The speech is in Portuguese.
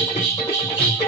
Thank you.